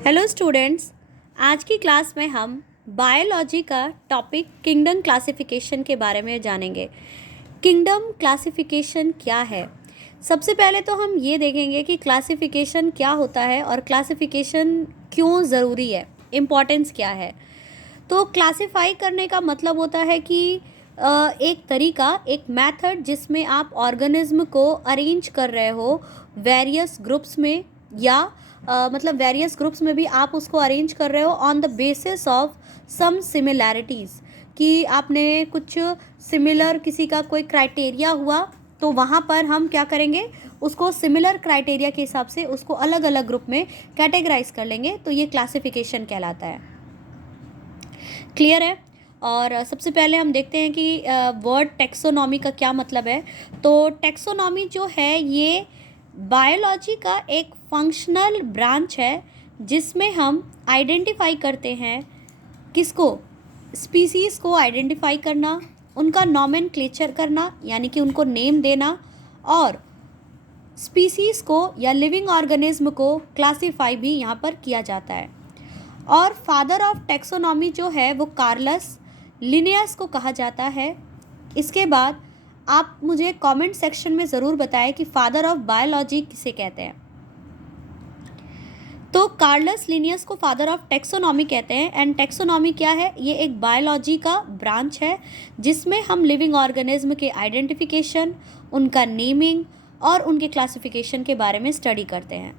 Hello students. आज की class में हम बायोलॉजी का टॉपिक किंगडम क्लासिफिकेशन के बारे में जानेंगे। किंगडम क्लासिफिकेशन क्या है? सबसे पहले तो हम ये देखेंगे कि क्लासिफिकेशन क्या होता है और क्लासिफिकेशन क्यों ज़रूरी है, इम्पॉर्टेंस क्या है। तो क्लासिफाई करने का मतलब होता है कि एक तरीका, एक मेथड जिसमें आप ऑर्गेनिज्म को अरेंज कर रहे हो वेरियस ग्रुप्स में, या मतलब वेरियस ग्रुप्स में भी आप उसको अरेंज कर रहे हो on the basis of some similarities, कि आपने कुछ सिमिलर, किसी का कोई क्राइटेरिया हुआ तो वहाँ पर हम क्या करेंगे, उसको सिमिलर क्राइटेरिया के हिसाब से उसको अलग अलग ग्रुप में कैटेगराइज कर लेंगे, तो ये क्लासिफिकेशन कहलाता है। क्लियर है? और सबसे पहले हम देखते हैं कि वर्ड टेक्सोनॉमी का क्या मतलब है। तो टेक्सोनॉमी जो है ये बायोलॉजी का एक फंक्शनल ब्रांच है जिसमें हम आइडेंटिफाई करते हैं किसको, स्पीसीज़ को आइडेंटिफाई करना, उनका नॉमेनक्लेचर करना यानी कि उनको नेम देना, और स्पीसीज़ को या लिविंग ऑर्गेनिज्म को क्लासीफाई भी यहाँ पर किया जाता है। और फादर ऑफ टेक्सोनॉमी जो है वो कार्लस लिनियस को कहा जाता है। इसके बाद आप मुझे कमेंट सेक्शन में ज़रूर बताएं कि फादर ऑफ बायोलॉजी किसे कहते हैं। तो कार्लस लिनियस को फादर ऑफ टेक्सोनॉमी कहते हैं। एंड टेक्सोनॉमी क्या है? ये एक बायोलॉजी का ब्रांच है जिसमें हम लिविंग ऑर्गेनिज्म के आइडेंटिफिकेशन, उनका नेमिंग और उनके क्लासिफिकेशन के बारे में स्टडी करते हैं।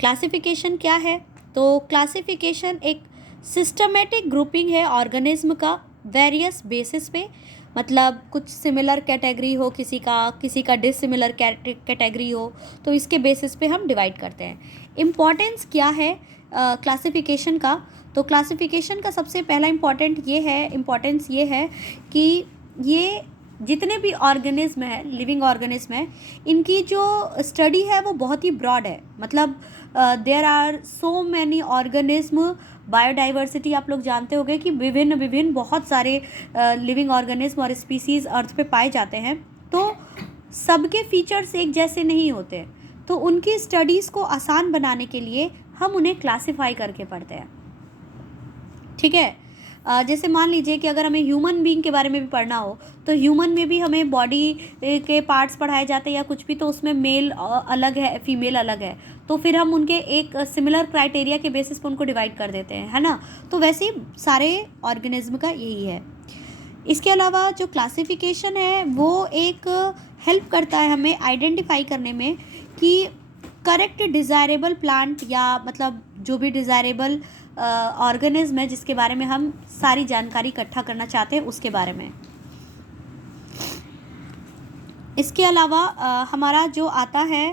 क्लासिफिकेशन क्या है? तो क्लासिफिकेशन एक सिस्टमेटिक ग्रुपिंग है ऑर्गेनिज्म का वेरियस बेसिस पे, मतलब कुछ सिमिलर कैटेगरी हो किसी का डिसिमिलर कैटेगरी हो, तो इसके बेसिस पे हम डिवाइड करते हैं। इम्पॉर्टेंस क्या है क्लासिफिकेशन का? तो क्लासिफिकेशन का सबसे पहला इम्पॉर्टेंस ये है कि ये जितने भी ऑर्गेनिज्म है, लिविंग ऑर्गेनिज्म है, इनकी जो स्टडी है वो बहुत ही ब्रॉड है। मतलब there are so many organism, biodiversity आप लोग जानते होंगे कि विभिन्न बहुत सारे लिविंग ऑर्गेनिज्म और स्पीसीज़ अर्थ पे पाए जाते हैं। तो सबके फीचर्स एक जैसे नहीं होते, तो उनकी स्टडीज़ को आसान बनाने के लिए हम उन्हें क्लासिफाई करके पढ़ते हैं। ठीक है? जैसे मान लीजिए कि अगर हमें ह्यूमन बीइंग के बारे में भी पढ़ना हो, तो ह्यूमन में भी हमें बॉडी के पार्ट्स पढ़ाए जाते हैं या कुछ भी, तो उसमें मेल अलग है, फीमेल अलग है, तो फिर हम उनके एक सिमिलर क्राइटेरिया के बेसिस पर उनको डिवाइड कर देते हैं, है ना। तो वैसे ही सारे ऑर्गेनिज्म का यही है। इसके अलावा जो क्लासिफिकेशन है वो एक हेल्प करता है हमें आइडेंटिफाई करने में कि करेक्ट डिज़ायरेबल प्लांट, या मतलब जो भी डिज़ायरेबल ऑर्गेनिज्म है जिसके बारे में हम सारी जानकारी इकट्ठा करना चाहते हैं उसके बारे में। इसके अलावा हमारा जो आता है